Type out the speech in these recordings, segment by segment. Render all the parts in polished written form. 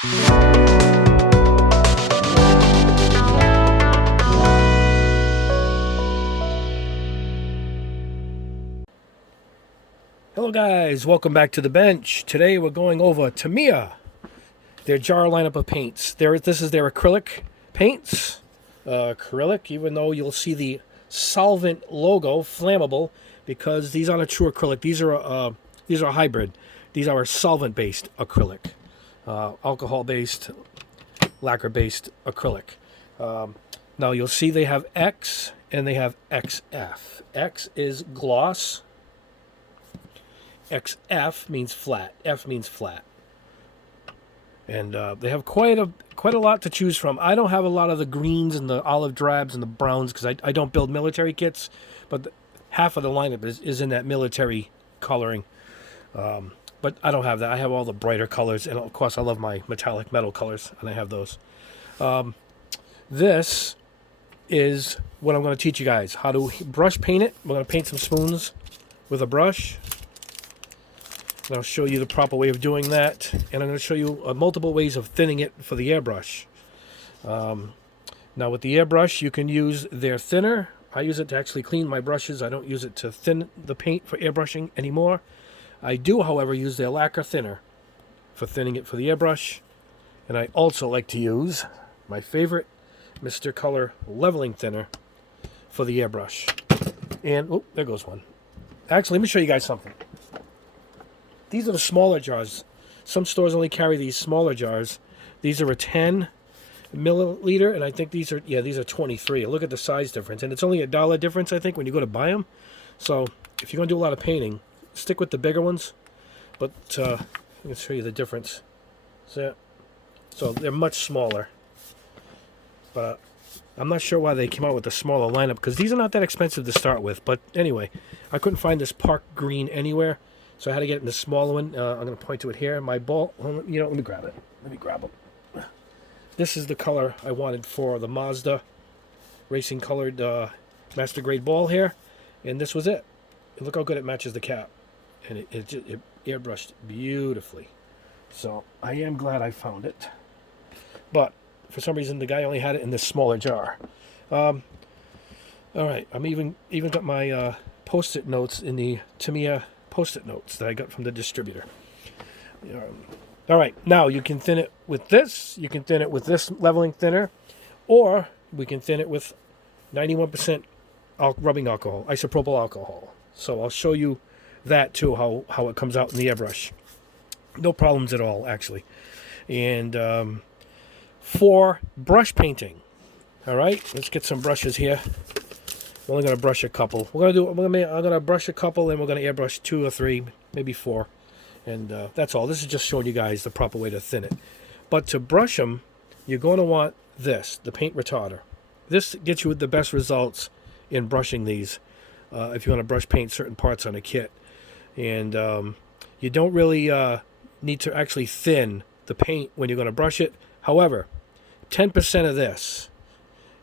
Hello guys, welcome back to the bench. Today we're going over Tamiya, their jar lineup of paints. This is their acrylic paints. Acrylic, even though you'll see the solvent logo, flammable, because these aren't a true acrylic. These are a hybrid. These are a solvent-based acrylic, alcohol-based, lacquer-based acrylic. Now you'll see they have X and they have XF. X is gloss. XF means flat. F means flat. And they have quite a lot to choose from. I don't have a lot of the greens and the olive drabs and the browns because I don't build military kits, but half of the lineup is in that military coloring. But I don't have that. I have all the brighter colors, and of course I love my metallic metal colors, and I have those. This is what I'm going to teach you guys, how to brush paint it. We're going to paint some spoons with a brush. And I'll show you the proper way of doing that, and I'm going to show you multiple ways of thinning it for the airbrush. Now with the airbrush, you can use their thinner. I use it to actually clean my brushes. I don't use it to thin the paint for airbrushing anymore. I do, however, use their lacquer thinner for thinning it for the airbrush. And I also like to use my favorite Mr. Color leveling thinner for the airbrush. And, oh, there goes one. Actually, let me show you guys something. These are the smaller jars. Some stores only carry these smaller jars. These are a 10 milliliter, and I think these are 23. Look at the size difference, and it's only $1 difference, I think, when you go to buy them. So if you're going to do a lot of painting, stick with the bigger ones. But I can show you the difference. So they're much smaller. But I'm not sure why they came out with a smaller lineup, because these are not that expensive to start with. But anyway, I couldn't find this Park Green anywhere. So I had to get it in the smaller one. I'm going to point to it here. My ball, let me grab it. Let me grab them. This is the color I wanted for the Mazda racing colored master grade ball here. And this was it. And look how good it matches the cap. And it airbrushed beautifully. So I am glad I found it. But for some reason, the guy only had it in this smaller jar. All right. I'm even got my Post-it notes in the Tamiya Post-it notes that I got from the distributor. All right, now you can thin it with this. You can thin it with this leveling thinner, or we can thin it with 91% rubbing alcohol, isopropyl alcohol. So I'll show you that too, how it comes out in the airbrush. No problems at all, actually. And for brush painting, all right, let's get some brushes here. I'm only going to brush a couple. I'm going to brush a couple, and we're going to airbrush 2 or 3, maybe 4. And that's all. This is just showing you guys the proper way to thin it. But to brush them, you're going to want this, the paint retarder. This gets you the best results in brushing these if you want to brush paint certain parts on a kit. And you don't really need to actually thin the paint when you're going to brush it. However, 10% of this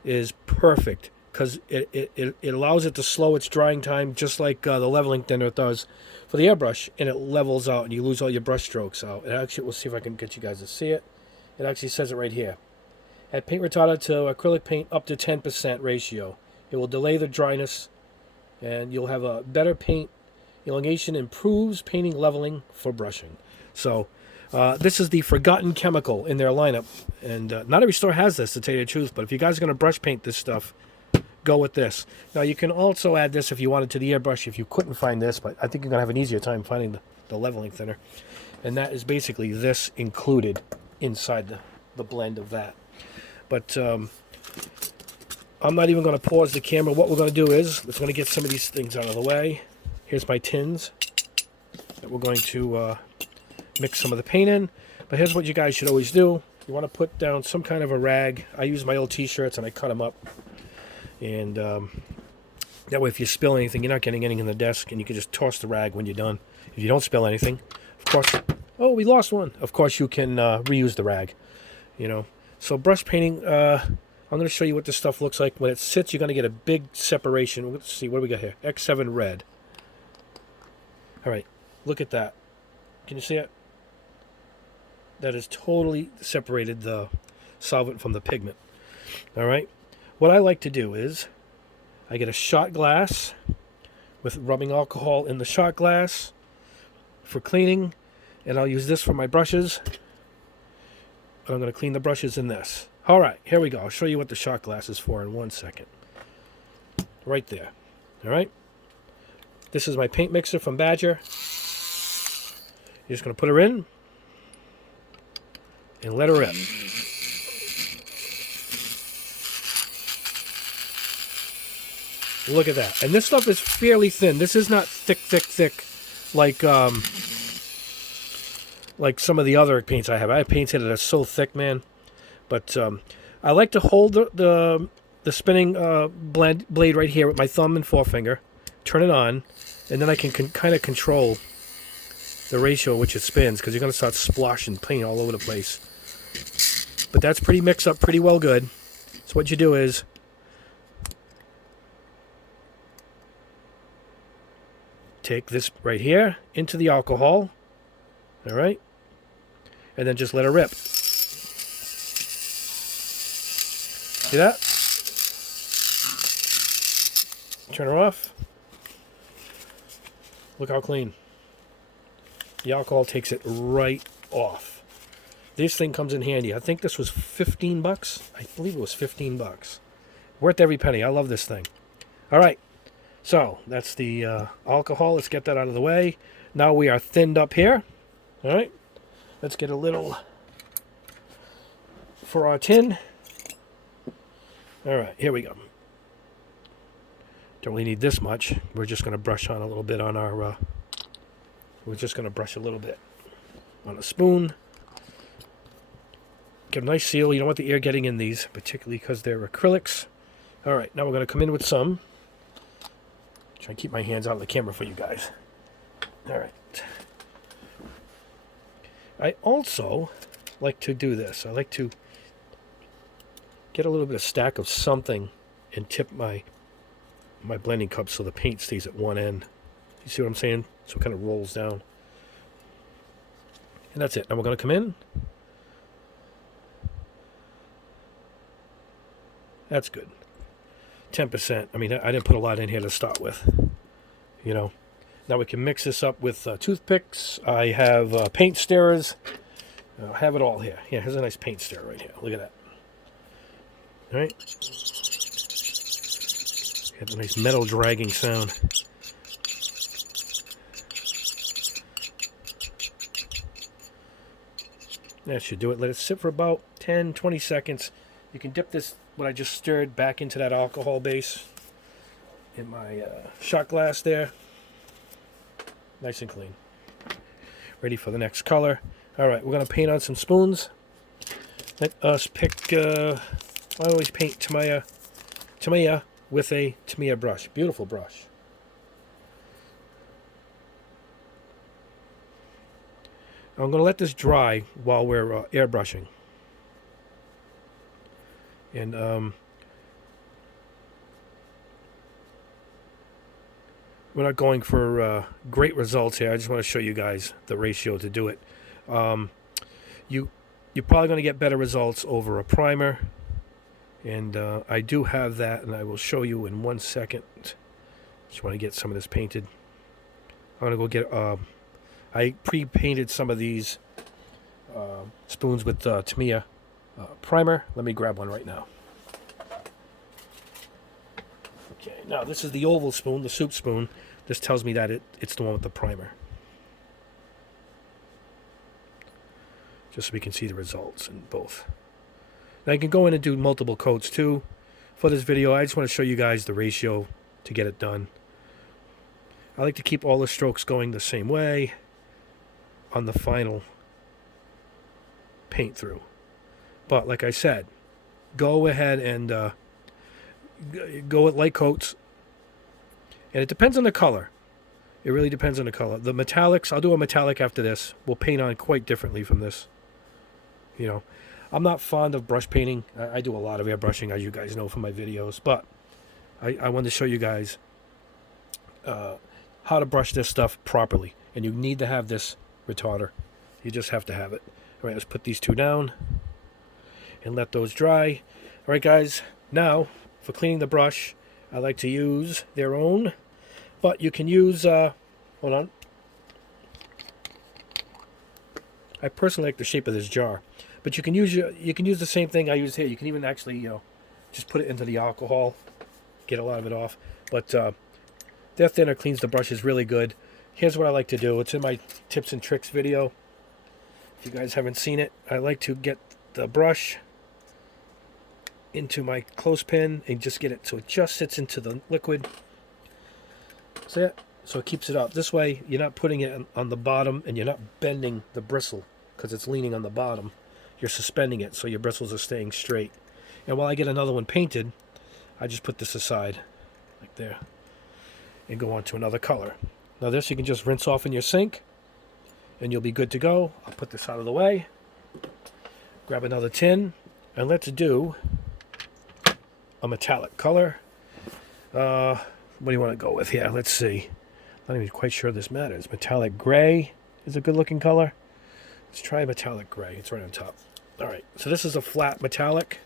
is perfect, because it allows it to slow its drying time, just like the leveling thinner does for the airbrush, and it levels out, and you lose all your brush strokes out. And actually, we'll see if I can get you guys to see it. It actually says it right here. Add paint retarder to acrylic paint up to 10% ratio. It will delay the dryness, and you'll have a better paint. Elongation improves painting leveling for brushing. So this is the forgotten chemical in their lineup, and not every store has this, to tell you the truth. But if you guys are going to brush paint this stuff, go with this. Now you can also add this if you wanted to the airbrush if you couldn't find this, but I think you're going to have an easier time finding the leveling thinner. And that is basically this included inside the blend of that. But I'm not even going to pause the camera. What we're going to do is, we're going to get some of these things out of the way. Here's my tins that we're going to mix some of the paint in. But here's what you guys should always do. You want to put down some kind of a rag. I use my old t-shirts and I cut them up. And that way if you spill anything, you're not getting anything in the desk, and you can just toss the rag when you're done. If you don't spill anything, of course, oh, we lost one. Of course, you can reuse the rag, So brush painting, I'm going to show you what this stuff looks like. When it sits, you're going to get a big separation. Let's see, what do we got here? X7 red. All right, look at that. Can you see it? that has totally separated the solvent from the pigment. All right. What I like to do is I get a shot glass with rubbing alcohol in the shot glass for cleaning, and I'll use this for my brushes. I'm going to clean the brushes in this. All right, here we go. I'll show you what the shot glass is for in 1 second. Right there. All right. This is my paint mixer from Badger. You're just going to put her in and let her rip. Look at that. And this stuff is fairly thin. This is not thick like some of the other paints I have. I have paints that are so thick, man. But I like to hold the spinning blade right here with my thumb and forefinger, turn it on, and then I can kind of control the ratio at which it spins, because you're going to start splashing paint all over the place. But that's pretty mixed up pretty well good. So what you do is take this right here into the alcohol, all right, and then just let her rip. See that? Turn her off. Look how clean. The alcohol takes it right off. This thing comes in handy. I think this was 15 bucks. I believe it was 15 bucks. Worth every penny. I love this thing. All right. So that's the alcohol. Let's get that out of the way. Now we are thinned up here. All right. Let's get a little for our tin. All right. Here we go. Don't really need this much. We're just going to brush on a little bit on our... we're just going to brush a little bit on a spoon. Get a nice seal. You don't want the air getting in these, particularly because they're acrylics. All right. Now we're going to come in with some. Try and keep my hands out of the camera for you guys. All right. I also like to do this. I like to get a little bit of stack of something and tip my blending cup so the paint stays at one end. You see what I'm saying? So it kind of rolls down. And that's it. Now we're going to come in. That's good. 10%. I mean, I didn't put a lot in here to start with. You know. Now we can mix this up with toothpicks. I have paint stirrers. I have it all here. Yeah, here's a nice paint stirrer right here. Look at that. All right. Got a nice metal dragging sound. That should do it. Let it sit for about 10, 20 seconds. You can dip this, what I just stirred, back into that alcohol base in my shot glass there. Nice and clean. Ready for the next color. All right, we're going to paint on some spoons. Let us pick, I always paint Tamiya with a Tamiya brush. Beautiful brush. I'm going to let this dry while we're airbrushing. And we're not going for great results here. I just want to show you guys the ratio to do it. You're probably going to get better results over a primer. And I do have that, and I will show you in 1 second. Just want to get some of this painted. I'm going to go get... I pre-painted some of these spoons with Tamiya primer. Let me grab one right now. Okay, now this is the oval spoon, the soup spoon. This tells me that it's the one with the primer. Just so we can see the results in both. Now you can go in and do multiple coats too. For this video, I just want to show you guys the ratio to get it done. I like to keep all the strokes going the same way on the final paint through. But like I said, go ahead and go with light coats. And it depends on the color. It really depends on the color. The metallics, I'll do a metallic after this. We'll paint on quite differently from this. You know, I'm not fond of brush painting. I do a lot of airbrushing, as you guys know from my videos. But I wanted to show you guys how to brush this stuff properly. And you need to have this retarder. You just have to have it. All right, let's put these two down and let those dry. All right, guys, now for cleaning the brush, I like to use their own, but you can use, hold on. I personally like the shape of this jar, but you can use the same thing I use here. You can even actually, just put it into the alcohol, get a lot of it off. But their thinner cleans the brushes really good. Here's what I like to do. It's in my tips and tricks video. If you guys haven't seen it, I like to get the brush into my clothespin and just get it so it just sits into the liquid. See it? So it keeps it up. This way, you're not putting it on the bottom and you're not bending the bristle because it's leaning on the bottom. You're suspending it so your bristles are staying straight. And while I get another one painted, I just put this aside, like there, and go on to another color. Now this you can just rinse off in your sink, and you'll be good to go. I'll put this out of the way, grab another tin, and let's do a metallic color. What do you want to go with here? Let's see. Not even quite sure this matters. Metallic gray is a good looking color. Let's try metallic gray. It's right on top. All right, so this is a flat metallic.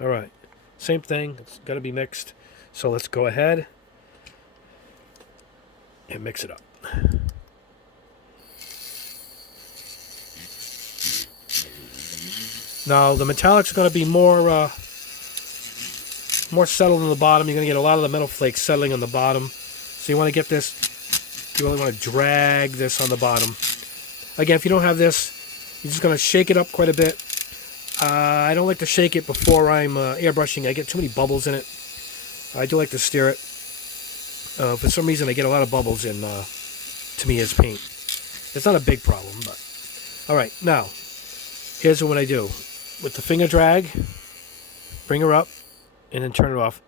All right, same thing. It's got to be mixed. So let's go ahead and mix it up. Now the metallic's going to be more settled on the bottom. You're going to get a lot of the metal flakes settling on the bottom. So you want to get this, you really want to drag this on the bottom. Again, if you don't have this, you're just going to shake it up quite a bit. I don't like to shake it before I'm airbrushing. I get too many bubbles in it. I do like to stir it. For some reason, I get a lot of bubbles in Tamiya's paint. It's not a big problem, but... Alright, now, here's what I do. With the finger drag, bring her up, and then turn it off.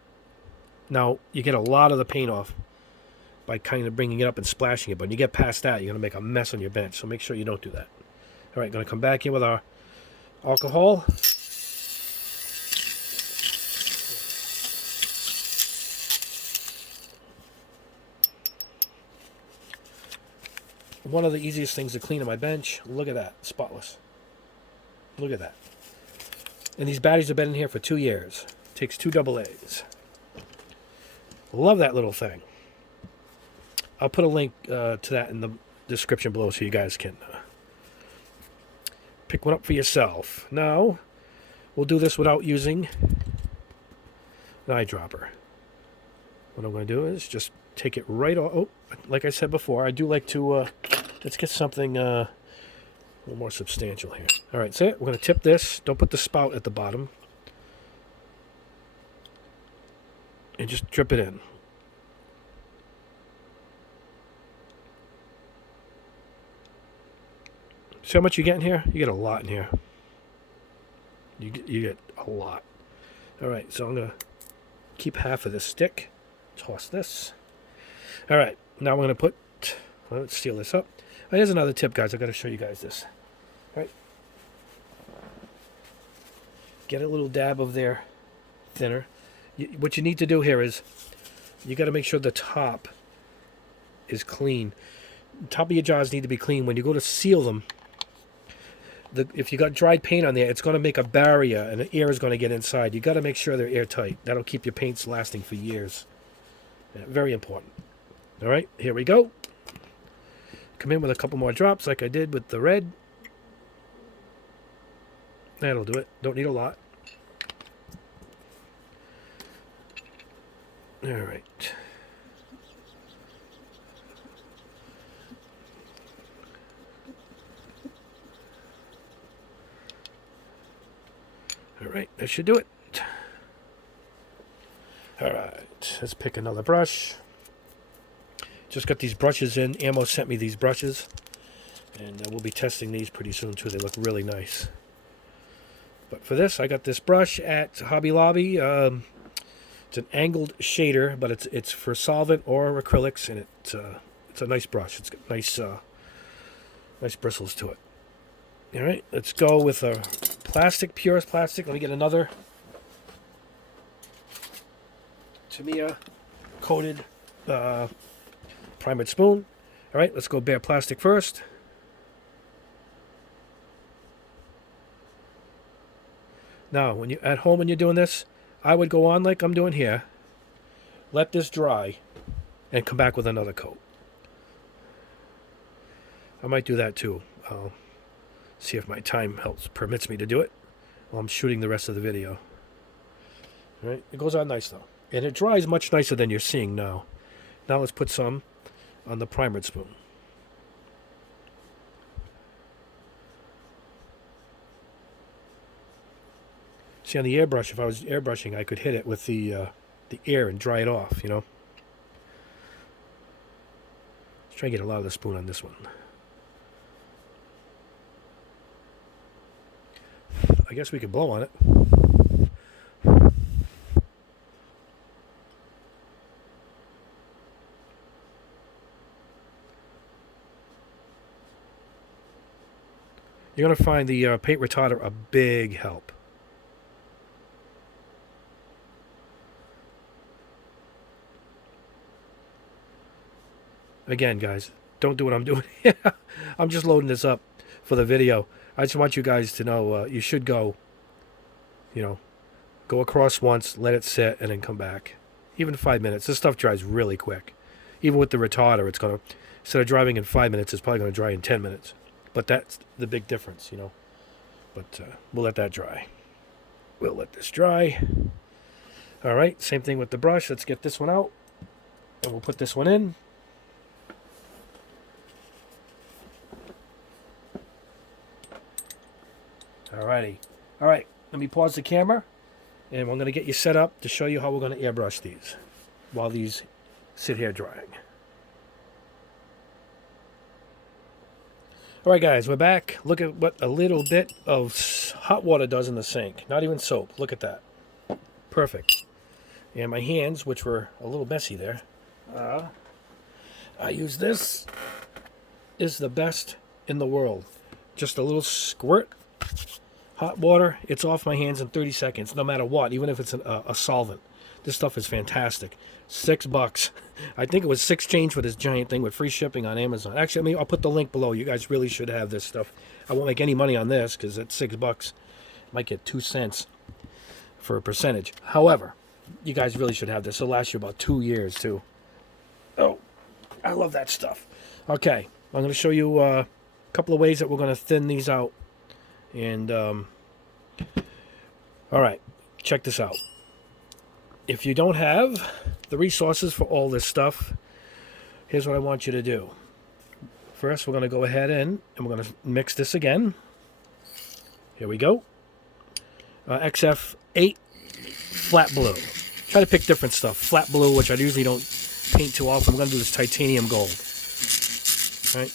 Now, you get a lot of the paint off by kind of bringing it up and splashing it. But when you get past that, you're going to make a mess on your bench. So make sure you don't do that. Alright, going to come back in with our alcohol. One of the easiest things to clean on my bench. Look at that. Spotless. Look at that. And these batteries have been in here for 2 years. Takes 2 AA's. Love that little thing. I'll put a link to that in the description below so you guys can pick one up for yourself. Now, we'll do this without using an eyedropper. What I'm going to do is just take it right off. Oh, like I said before, I do like to, let's get something a little more substantial here. All right, so we're going to tip this. Don't put the spout at the bottom. And just drip it in. See how much you get in here? You get a lot in here. You get a lot. All right, so I'm going to keep half of this stick. Toss this. All right, now we're going to put, well, let's seal this up. Oh, here's another tip, guys. I've got to show you guys this. All right. Get a little dab of their thinner. What you need to do here is you got to make sure the top is clean. The top of your jars need to be clean. When you go to seal them, if you got dried paint on there, it's going to make a barrier and the air is going to get inside. You got to make sure they're airtight. That'll keep your paints lasting for years. Yeah, very important. All right, here we go. Come in with a couple more drops like I did with the red. That'll do it. Don't need a lot. All right. All right, that should do it. All right, let's pick another brush. Just got these brushes in. Ammo sent me these brushes, and we'll be testing these pretty soon too. They look really nice. But for this, I got this brush at Hobby Lobby. It's an angled shader, but it's for solvent or acrylics, and it's a nice brush. It's got nice bristles to it. All right, let's go with a plastic, purest plastic. Let me get another Tamiya coated primered spoon. All right, let's go bare plastic first. Now, when you at home when you're doing this, I would go on like I'm doing here, let this dry, and come back with another coat. I might do that too. I'll see if my time permits me to do it while I'm shooting the rest of the video. All right, it goes on nice though, and it dries much nicer than you're seeing now. Now let's put some on the primered spoon. See, on the airbrush, if I was airbrushing, I could hit it with the air and dry it off, you know. Let's try and get a lot of the spoon on this one. I guess we could blow on it. You're going to find the paint retarder a big help. Again, guys, don't do what I'm doing. I'm just loading this up for the video. I just want you guys to know you should go, go across once, let it sit, and then come back. Even 5 minutes. This stuff dries really quick. Even with the retarder, it's going to, instead of drying in 5 minutes, it's probably going to dry in 10 minutes. But that's the big difference, But we'll let that dry. We'll let this dry. All right, same thing with the brush. Let's get this one out, and we'll put this one in. Alrighty. All right, let me pause the camera, and I'm going to get you set up to show you how we're going to airbrush these while these sit here drying. All right, guys, we're back. Look at what a little bit of hot water does in the sink. Not even soap. Look at that. Perfect. And my hands, which were a little messy there, I use this. Is the best in the world. Just a little squirt. Hot water, it's off my hands in 30 seconds, no matter what, even if it's a solvent. This stuff is fantastic. $6. I think it was $6 change for this giant thing with free shipping on Amazon. Actually, I'll put the link below. You guys really should have this stuff. I won't make any money on this because it's $6. Might get 2 cents for a percentage. However, you guys really should have this. It'll last you about 2 years, too. Oh, I love that stuff. Okay, I'm going to show you a couple of ways that we're going to thin these out. And, all right, check this out. If you don't have the resources for all this stuff, here's what I want you to do. First, we're going to go ahead and we're going to mix this again. Here we go. XF8 flat blue. Try to pick different stuff. Flat blue, which I usually don't paint too often. We're going to do this titanium gold. All right.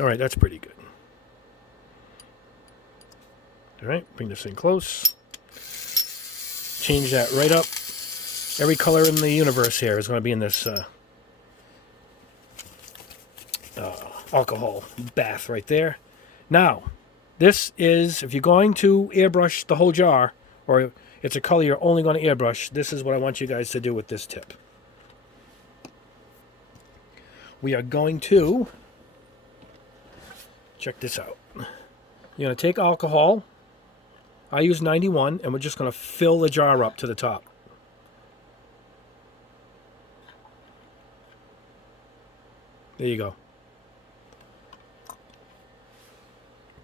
All right, that's pretty good. All right, bring this in close. Change that right up. Every color in the universe here is going to be in this alcohol bath right there. Now, this is, if you're going to airbrush the whole jar, or it's a color you're only going to airbrush, this is what I want you guys to do with this tip. We are going to... check this out. You're going to take alcohol. I use 91, and we're just going to fill the jar up to the top. There you go.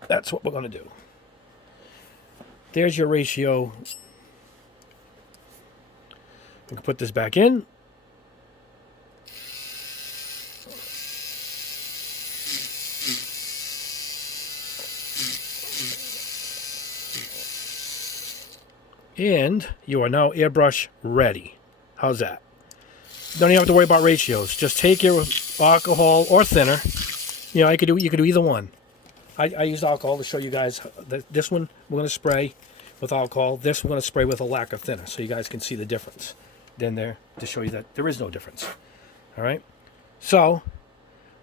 That's what we're going to do. There's your ratio. We can put this back in. And you are now airbrush ready. How's that? Don't even have to worry about ratios. Just take your alcohol or thinner. You could do either one. I used alcohol to show you guys. This one we're going to spray with alcohol. This we're going to spray with a lacquer thinner, so you guys can see the difference. Then there to show you that there is no difference. All right. So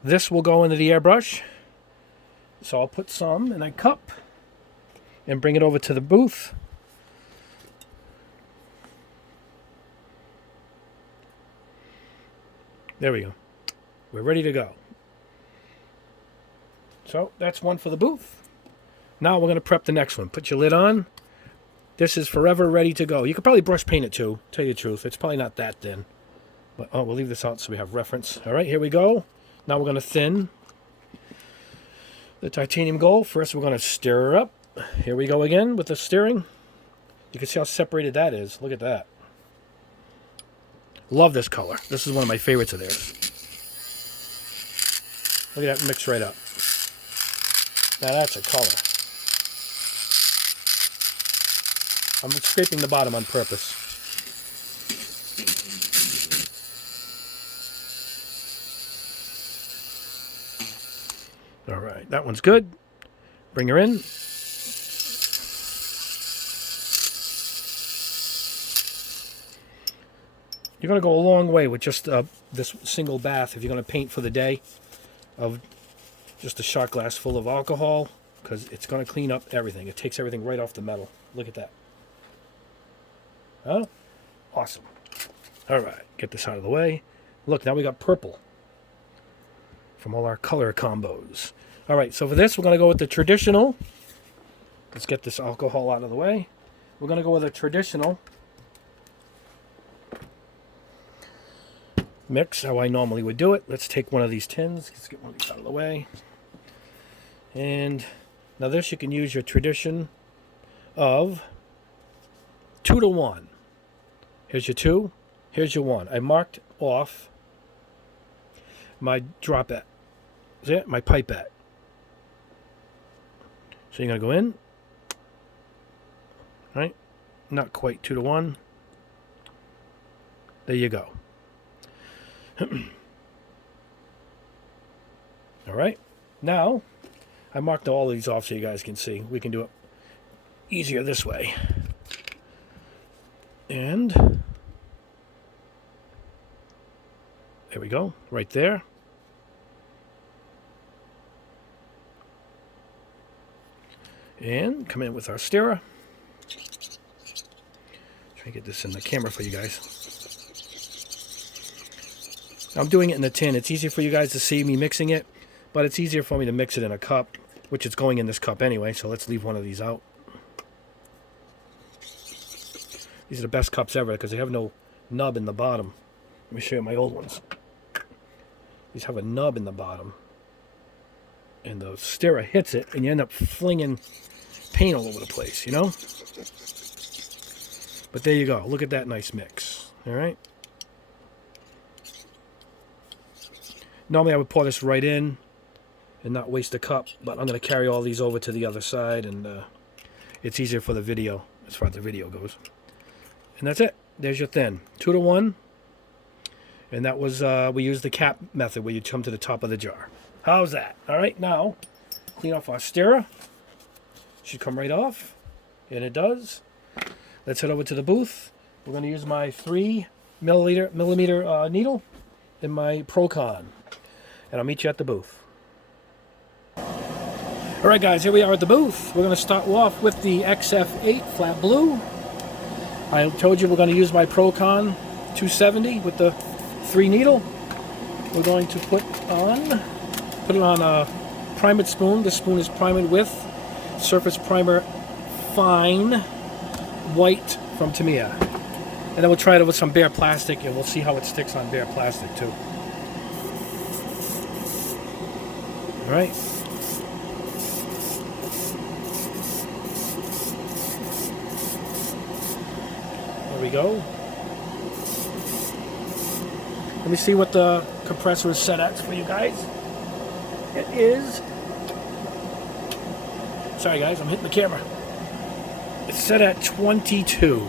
this will go into the airbrush. So I'll put some in a cup and bring it over to the booth. There we go. We're ready to go. So that's one for the booth. Now we're going to prep the next one. Put your lid on. This is forever ready to go. You could probably brush paint it too, tell you the truth. It's probably not that thin. But we'll leave this out so we have reference. All right, here we go. Now we're going to thin the titanium gold. First we're going to stir her up. Here we go again with the stirring. You can see how separated that is. Look at that. Love this color. This is one of my favorites of theirs. Look at that mix right up. Now that's a color. I'm scraping the bottom on purpose. All right, that one's good. Bring her in. You're going to go a long way with just this single bath if you're going to paint for the day of just a shot glass full of alcohol, because it's going to clean up everything. It takes everything right off the metal. Look at that. Huh? Awesome. All right, get this out of the way. Look, now we got purple from all our color combos. All right, so for this, we're going to go with the traditional. Let's get this alcohol out of the way. We're going to go with a traditional mix, how I normally would do it. Let's take one of these tins. Let's get one of these out of the way. And now this, you can use your tradition of 2 to 1. Here's your 2. Here's your 1. I marked off my dropette. Is it? My pipette. So you're going to go in. Right? Not quite 2 to 1. There you go. All right. Now, I marked all of these off so you guys can see. We can do it easier this way. And there we go, right there. And come in with our stirrer. Try to get this in the camera for you guys. I'm doing it in the tin. It's easier for you guys to see me mixing it, but it's easier for me to mix it in a cup, which it's going in this cup anyway, so let's leave one of these out. These are the best cups ever because they have no nub in the bottom. Let me show you my old ones. These have a nub in the bottom. And the stirrer hits it, and you end up flinging paint all over the place, you know? But there you go. Look at that nice mix. All right? Normally I would pour this right in and not waste a cup, but I'm going to carry all these over to the other side, and it's easier for the video, as far as the video goes. And that's it. There's your thin. 2 to 1. And that was, we used the cap method where you come to the top of the jar. How's that? All right, now, clean off our stirrer. Should come right off. And it does. Let's head over to the booth. We're going to use my 3 millimeter needle and my Procon. And I'll meet you at the booth. All right, guys, here we are at the booth. We're going to start off with the XF8 flat blue. I told you we're going to use my Procon 270 with the 3 needle. We're going to put it on a primed spoon. This spoon is primed with Surface Primer Fine White from Tamiya. And then we'll try it with some bare plastic, and we'll see how it sticks on bare plastic too. All right. There we go. Let me see what the compressor is set at for you guys. It is... Sorry guys, I'm hitting the camera. It's set at 22.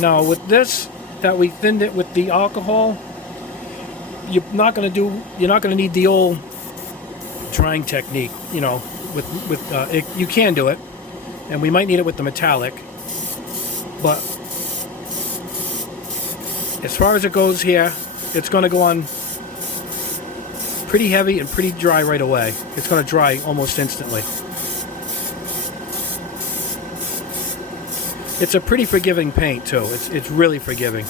Now with this, that we thinned it with the alcohol, you're not going to need the old drying technique, you know, you can do it, and we might need it with the metallic, but as far as it goes here, it's going to go on pretty heavy and pretty dry right away. It's going to dry almost instantly. It's a pretty forgiving paint too. It's really forgiving.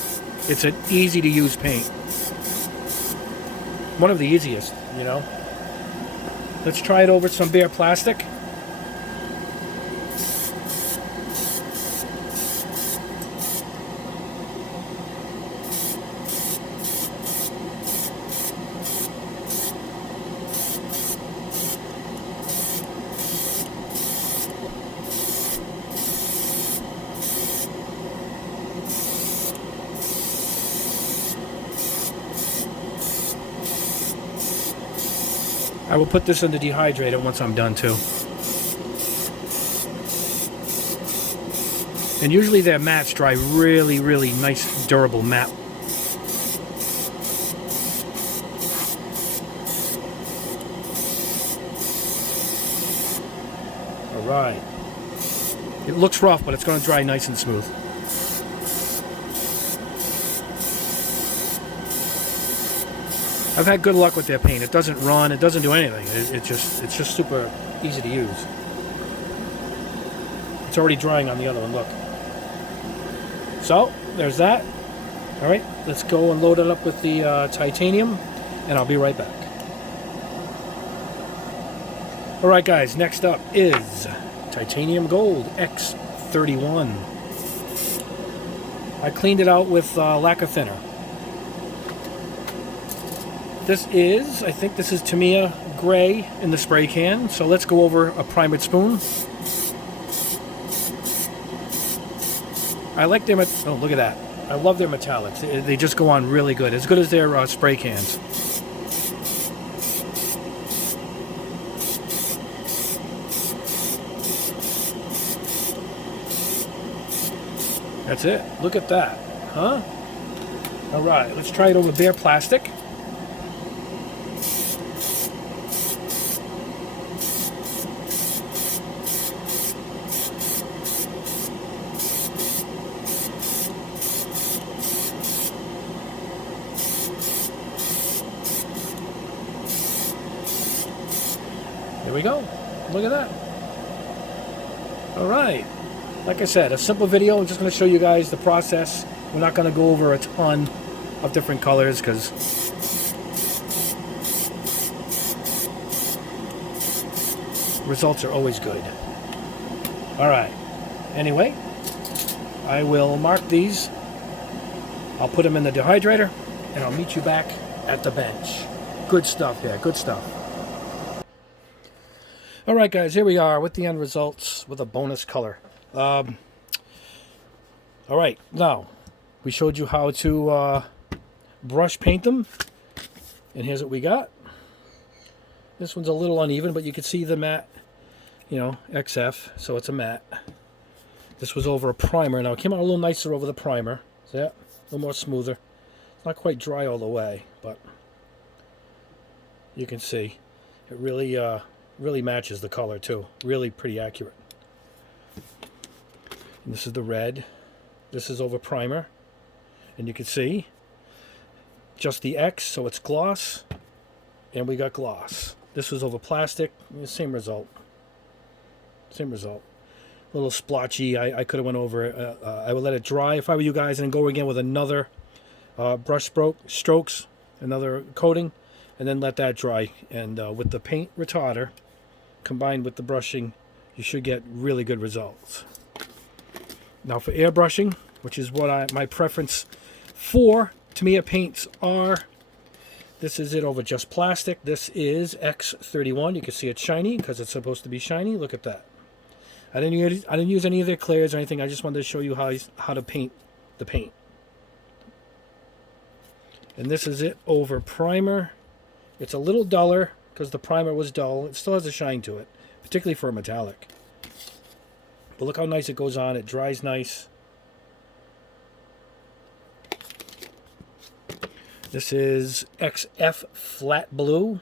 It's an easy to use paint. One of the easiest, you know. Let's try it over some bare plastic. I will put this in the dehydrator once I'm done too. And usually their mats dry really, really nice, durable matte. Alright. It looks rough, but it's going to dry nice and smooth. I've had good luck with their paint. It doesn't run, it doesn't do anything. It's just super easy to use. It's already drying on the other one, look. So, there's that. Alright, let's go and load it up with the titanium, and I'll be right back. Alright guys, next up is Titanium Gold X31. I cleaned it out with lacquer thinner. This is, I think this is Tamiya gray in the spray can. So let's go over a primered spoon. I like their, oh look at that. I love their metallics. They just go on really good. As good as their spray cans. That's it. Look at that. Huh? Alright, let's try it over bare plastic. There we go. Look at that. Alright. Like I said, a simple video. I'm just going to show you guys the process. We're not going to go over a ton of different colors because results are always good. Alright. Anyway, I will mark these. I'll put them in the dehydrator and I'll meet you back at the bench. Good stuff here. Good stuff. Alright guys, here we are with the end results with a bonus color. Alright, now, we showed you how to brush paint them. And here's what we got. This one's a little uneven, but you can see the matte, you know, XF, so it's a matte. This was over a primer. Now, it came out a little nicer over the primer. See that? A little more smoother. It's not quite dry all the way, but you can see it really matches the color too. Really pretty accurate. And this is the red. This is over primer. And you can see just the X, so it's gloss. And we got gloss. This was over plastic. Same result. Same result. A little splotchy. I could have went over it. I would let it dry if I were you guys and then go again with another brush strokes, another coating, and then let that dry. And with the paint retarder combined with the brushing, you should get really good results. Now for airbrushing, which is what my preference for Tamiya paints are, this is it over just plastic. This is X31. You can see it's shiny because it's supposed to be shiny. Look at that. I didn't use any of their clears or anything. I just wanted to show you how to paint the paint. And this is it over primer. It's a little duller because the primer was dull. It still has a shine to it, particularly for a metallic. But look how nice it goes on. It dries nice. This is XF Flat Blue.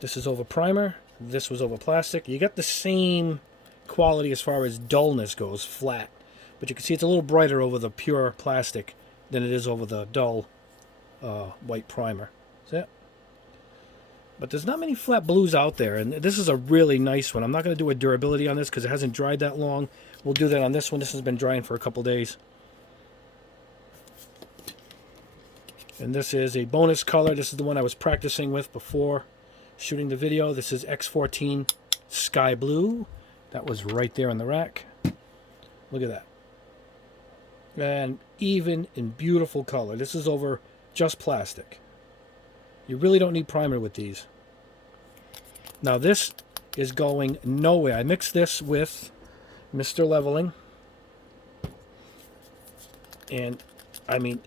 This is over primer. This was over plastic. You get the same quality as far as dullness goes, flat. But you can see it's a little brighter over the pure plastic than it is over the dull white primer. See it? But there's not many flat blues out there, and this is a really nice one. I'm not going to do a durability on this because it hasn't dried that long. We'll do that on this one. This has been drying for a couple days. And this is a bonus color. This is the one I was practicing with before shooting the video. This is X14 Sky Blue. That was right there on the rack. Look at that. And even in beautiful color. This is over just plastic. You really don't need primer with these. Now this is going nowhere. I mixed this with Mr. Leveling. And, I mean,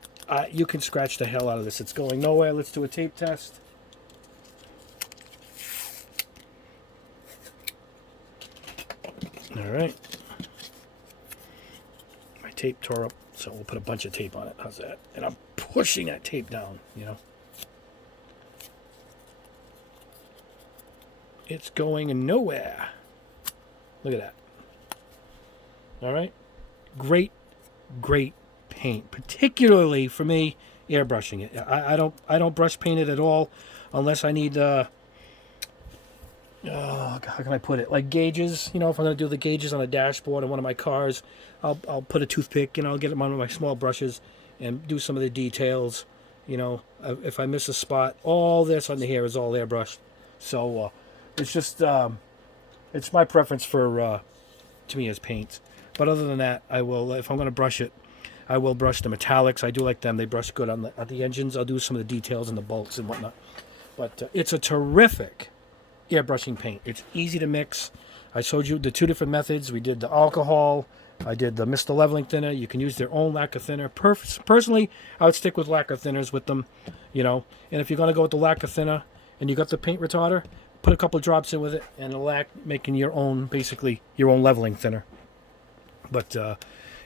you can scratch the hell out of this. It's going nowhere. Let's do a tape test. All right. My tape tore up, so we'll put a bunch of tape on it. How's that? And I'm pushing that tape down, you know. It's going nowhere. Look at that. All right. Great, great paint. Particularly for me, airbrushing it. I don't brush paint it at all unless I need how can I put it? Like gauges, you know, if I'm going to do the gauges on a dashboard in one of my cars, I'll put a toothpick and I'll get one of my small brushes and do some of the details, you know. If I miss a spot, all this on the hair is all airbrushed. So it's just, it's my preference for Tamiya's paints. But other than that, I will, if I'm going to brush it, I will brush the metallics. I do like them. They brush good on the engines. I'll do some of the details and the bolts and whatnot. But it's a terrific airbrushing paint. It's easy to mix. I showed you the two different methods. We did the alcohol. I did the Mr. Leveling thinner. You can use their own lacquer thinner. Personally, I would stick with lacquer thinners with them, you know. And if you're going to go with the lacquer thinner and you got the paint retarder, put a couple drops in with it and it'll making your own, basically, your own leveling thinner. But, and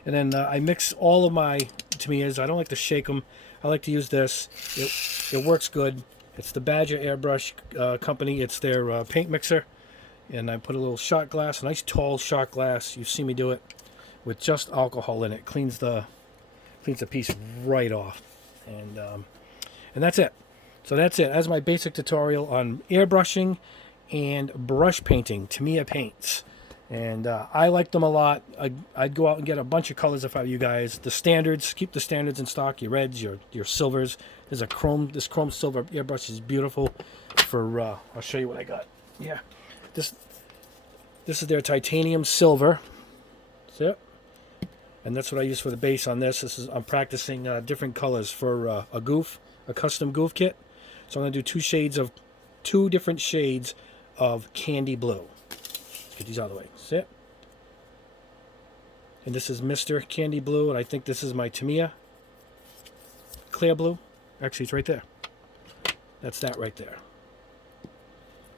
then I mix all of my Tamiyas. I don't like to shake them. I like to use this. It works good. It's the Badger Airbrush company. It's their paint mixer. And I put a little shot glass, a nice tall shot glass. You've seen me do it with just alcohol in it. Cleans the piece right off. And that's it. So that's it. That's my basic tutorial on airbrushing and brush painting, Tamiya paints. And I like them a lot. I'd go out and get a bunch of colors if I were you guys. The standards, keep the standards in stock. Your reds, your silvers. There's this chrome silver airbrush is beautiful. For I'll show you what I got. Yeah, this is their titanium silver. See it? And that's what I use for the base on this. I'm practicing different colors for a custom goof kit. So I'm gonna do two different shades of candy blue. Get these out of the way. See it? And this is Mr. Candy Blue, and I think this is my Tamiya Clear Blue. Actually, it's right there. That's that right there.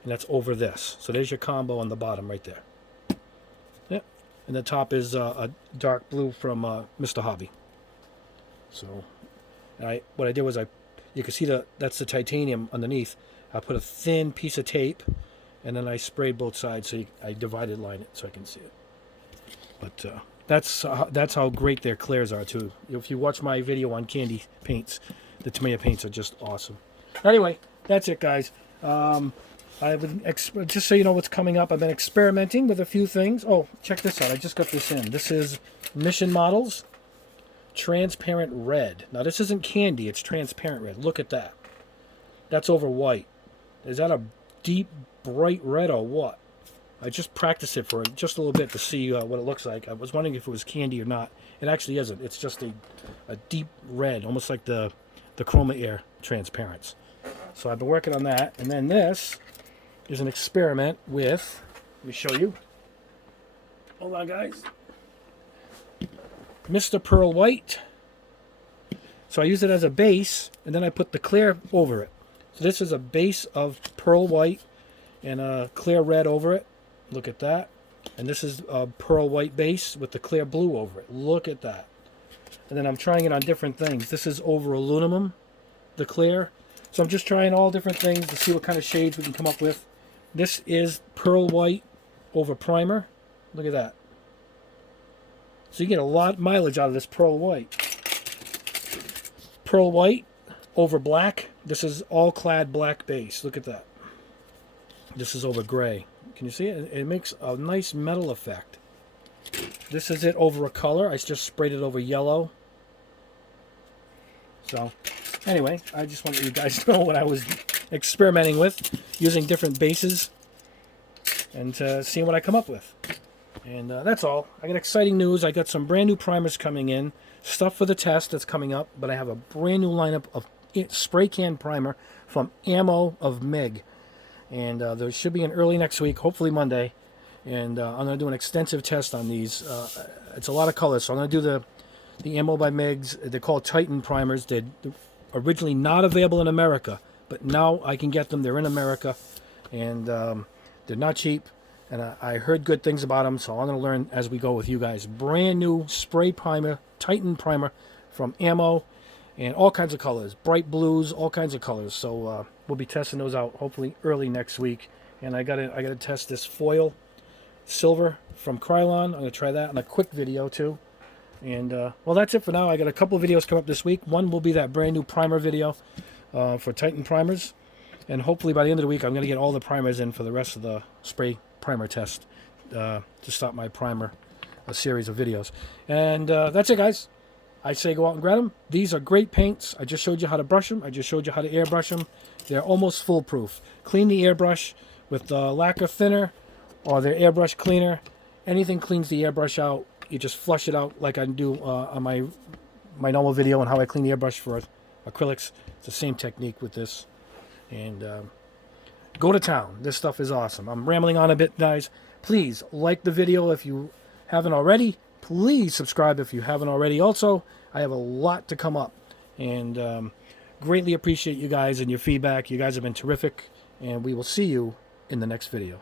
And that's over this. So there's your combo on the bottom right there. Yep. And the top is a dark blue from Mr. Hobby. So, what I did was you can see that's the titanium underneath. I put a thin piece of tape, and then I sprayed both sides, so I divided line it so I can see it. But that's how great their clears are too. If you watch my video on candy paints, the Tamiya paints are just awesome. Anyway, that's it, guys. I've been just so you know what's coming up. I've been experimenting with a few things. Oh, check this out. I just got this in. This is Mission Models Transparent Red. Now this isn't candy. It's transparent red. Look at that. That's over white. Is that a deep bright red or what? I just practiced it for just a little bit to see what it looks like. I was wondering if it was candy or not. It actually isn't. It's just a deep red, almost like the Chroma Air Transparents. So I've been working on that. And then this is an experiment with, let me show you. Hold on, guys. Mr. Pearl White. So I use it as a base, and then I put the clear over it. So this is a base of Pearl White and a clear red over it. Look at that. And this is a Pearl White base with the clear blue over it. Look at that. And then I'm trying it on different things. This is over aluminum, the clear. So I'm just trying all different things to see what kind of shades we can come up with. This is Pearl White over primer. Look at that. So you get a lot of mileage out of this Pearl White. Pearl White over black. This is all clad black base. Look at that. This is over gray. Can you see it? It makes a nice metal effect. This is it over a color. I just sprayed it over yellow. So, anyway, I just wanted you guys to know what I was experimenting with, using different bases, and seeing what I come up with. And that's all. I got exciting news. I got some brand new primers coming in, stuff for the test that's coming up, but I have a brand new lineup of spray can primer from Ammo of Meg. And there should be an early next week, hopefully Monday. And I'm going to do an extensive test on these. It's a lot of colors, so I'm going to do the Ammo by Megs. They're called Titan primers. They're originally not available in America, but now I can get them. They're in America, and they're not cheap. And I heard good things about them, so I'm going to learn as we go with you guys. Brand new spray primer, Titan primer from Ammo, and all kinds of colors, bright blues, all kinds of colors. So we'll be testing those out hopefully early next week. And I got to test this foil silver from Krylon. I'm going to try that in a quick video too. And well, that's it for now. I got a couple of videos coming up this week. One will be that brand new primer video for Titan primers, and hopefully by the end of the week I'm going to get all the primers in for the rest of the spray primer test to start my primer a series of videos. And that's it, guys. I say go out and grab them. These are great paints. I just showed you how to brush them. I just showed you how to airbrush them. They're almost foolproof. Clean the airbrush with the lacquer thinner or the airbrush cleaner. Anything cleans the airbrush out. You just flush it out like I do on my normal video on how I clean the airbrush for acrylics. It's the same technique with this. And go to town. This stuff is awesome. I'm rambling on a bit, guys. Please like the video if you haven't already. Please subscribe if you haven't already. Also, I have a lot to come up. And greatly appreciate you guys and your feedback. You guys have been terrific. And we will see you in the next video.